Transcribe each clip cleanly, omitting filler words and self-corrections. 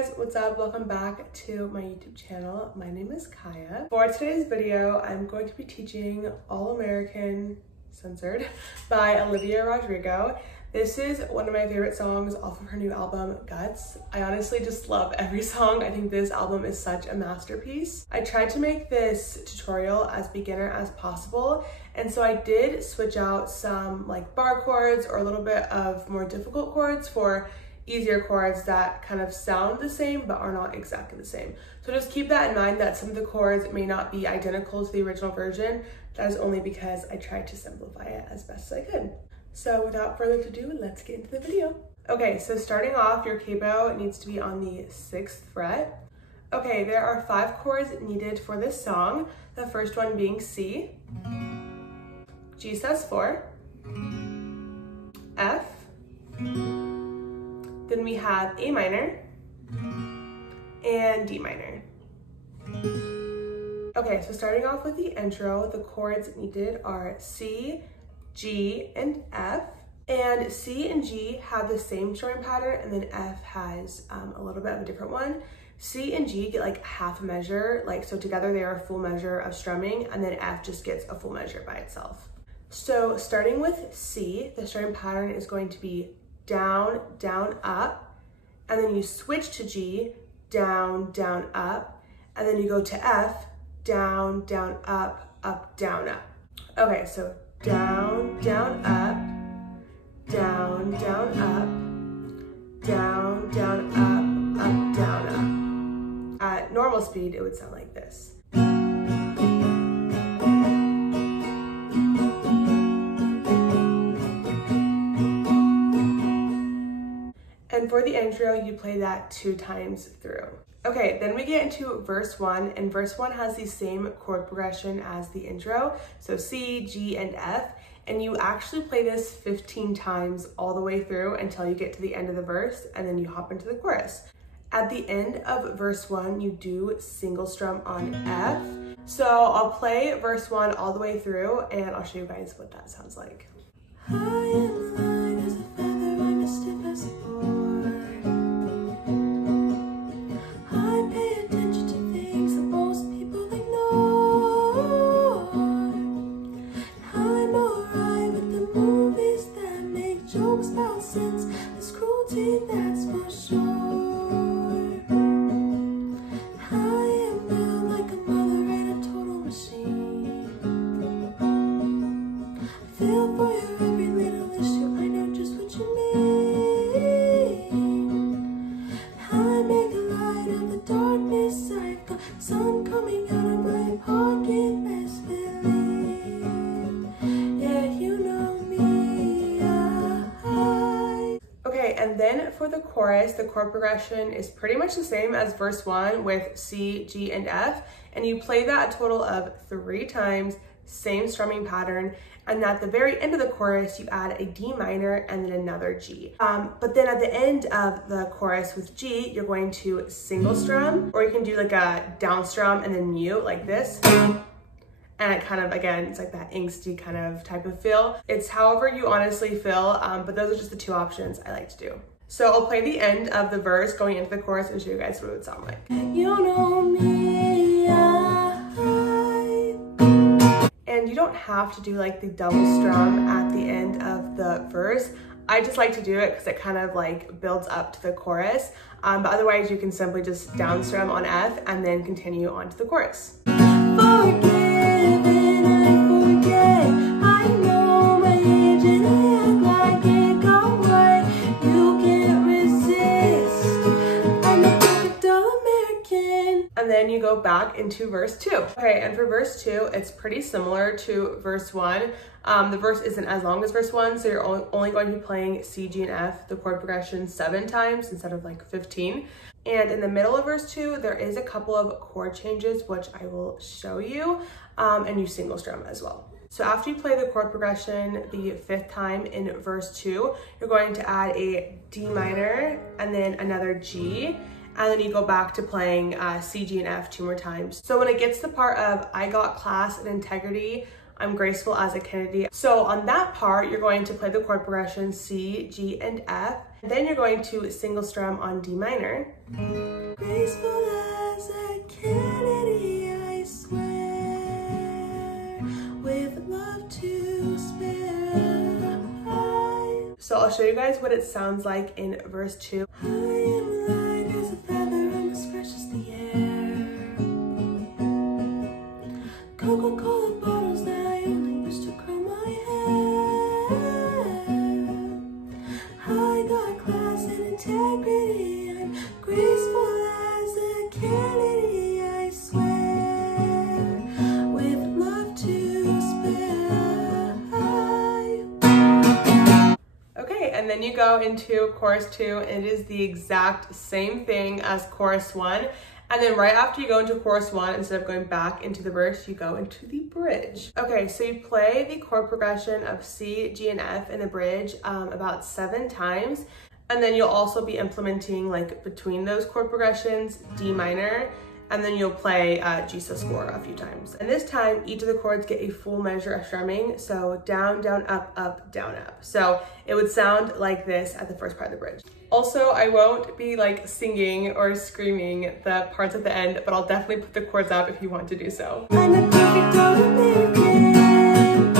guys, what's up? Welcome back to my YouTube channel. My name is Kaia. For today's video, I'm going to be teaching All American Censored by Olivia Rodrigo. This is one of my favorite songs off of her new album, Guts. I honestly just love every song. I think this album is such a masterpiece. I tried to make this tutorial as beginner as possible, and so I did switch out some like bar chords or a little bit of more difficult chords for easier chords that kind of sound the same but are not exactly the same. So just keep that in mind that some of the chords may not be identical to the original version. That is only because I tried to simplify it as best as I could. So without further ado, let's get into the video. Okay, so starting off, your capo needs to be on the 6th fret. Okay, there are 5 chords needed for this song. The first one being C, G sus4, F, then we have A minor, and D minor. Okay, so starting off with the intro, the chords needed are C, G, and F. And C and G have the same strumming pattern, and then F has a little bit of a different one. C and G get like half a measure, like so together they are a full measure of strumming, and then F just gets a full measure by itself. So starting with C, the strumming pattern is going to be down, down, up, and then you switch to G, down, down, up, and then you go to F, down, down, up, down, up. Okay, so down, down, up, down, down, up, down, down, up, down, up. At normal speed, it would sound like this. And for the intro, you play that 2 times through. Okay, then we get into verse 1, and verse 1 has the same chord progression as the intro, so C, G, and F, and you actually play this 15 times all the way through until you get to the end of the verse, and then you hop into the chorus. At the end of verse 1, you do single strum on F, so I'll play verse 1 all the way through, and I'll show you guys what that sounds like. I am light as a feather, I'm as stiff as a board. That's for sure. I am built like a mother and a total machine. I feel for your every little issue, I know just what you mean. I make a light of the darkness, I've got sun coming out of my pocket, best believe. Yeah, you know me. Okay, and then for the chorus, the chord progression is pretty much the same as verse 1 with C, G, and F, and you play that a total of 3 times, same strumming pattern, and at the very end of the chorus, you add a D minor and then another G. But then at the end of the chorus with G, you're going to single strum, or you can do like a down strum and then mute like this. And it kind of, again, it's like that angsty kind of type of feel. It's however you honestly feel, but those are just the 2 options I like to do. So I'll play the end of the verse going into the chorus and show you guys what it would sound like. You know me, And you don't have to do like the double strum at the end of the verse. I just like to do it because it kind of like builds up to the chorus. But otherwise you can simply just down strum on F and then continue on to the chorus. And then you go back into verse 2. Okay, and for verse 2, it's pretty similar to verse 1. The verse isn't as long as verse 1, so you're only going to be playing C, G, and F, the chord progression 7 times instead of like 15. And in the middle of verse 2, there is a couple of chord changes, which I will show you, and you single strum as well. So after you play the chord progression the 5th time in verse 2, you're going to add a D minor and then another G, and then you go back to playing C, G, and F 2 more times. So when it gets to the part of I got class and integrity, I'm graceful as a Kennedy. So on that part, you're going to play the chord progression C, G, and F, And then you're going to single strum on D minor. Graceful as a Kennedy, I swear, with love to spare. So I'll show you guys what it sounds like in verse 2. I am light as a feather, I'm as fresh as the air. Coca-Cola bottles that I only used to curl my hair. I got class and integrity, I'm graceful as a Kennedy, I swear, with love to spare. Okay, and then you go into chorus 2, and it is the exact same thing as chorus 1. And then right after you go into chorus 1, instead of going back into the verse, you go into the bridge. Okay, so you play the chord progression of C, G, and F in the bridge about 7 times. And then you'll also be implementing, like, between those chord progressions, D minor, and then you'll play G sus 4 a few times. And this time, each of the chords get a full measure of strumming. So down, down, up, up, down, up. So it would sound like this at the first part of the bridge. Also, I won't be like singing or screaming the parts at the end, but I'll definitely put the chords up if you want to do so. I'm a perfect all-American,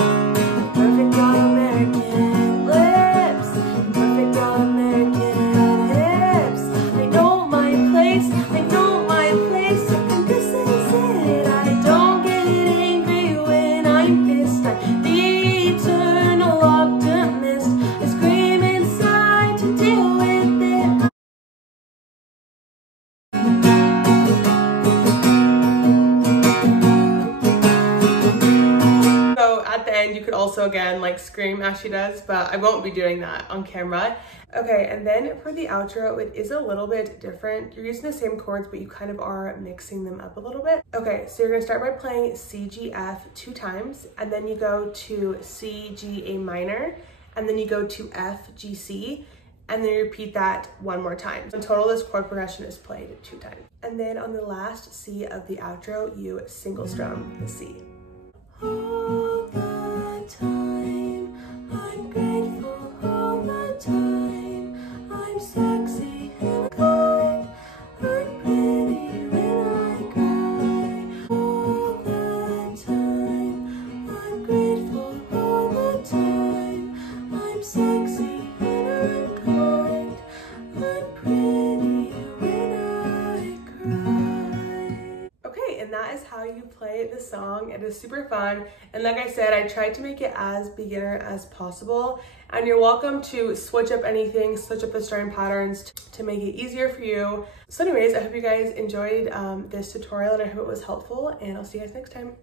perfect all-American lips, perfect all-American hips. I know my place, I know my place, and this is it. I don't get angry when I'm pissed. I'm the eternal optimist. I scream inside to deal with. You could also again like scream as she does, but I won't be doing that on camera. Okay, and then for the outro, it is a little bit different. You're using the same chords, but you kind of are mixing them up a little bit. Okay, so you're gonna start by playing C, G, F 2 times, and then you go to C, G, A minor, and then you go to F, G, C, and then you repeat that 1 more time. In total, this chord progression is played 2 times. And then on the last C of the outro, you single strum the C. All the time, I'm grateful all the time. I'm sexy and kind, I'm pretty when I cry. All the time, I'm grateful all the time. I'm sexy and I'm kind, I'm pretty when I cry. Okay, and that is how you play the song. It is super fun, and like I said, I tried to make it as beginner as possible, and you're welcome to switch up anything, switch up the strumming patterns to make it easier for you. So anyways, I hope you guys enjoyed this tutorial, and I hope it was helpful, and I'll see you guys next time.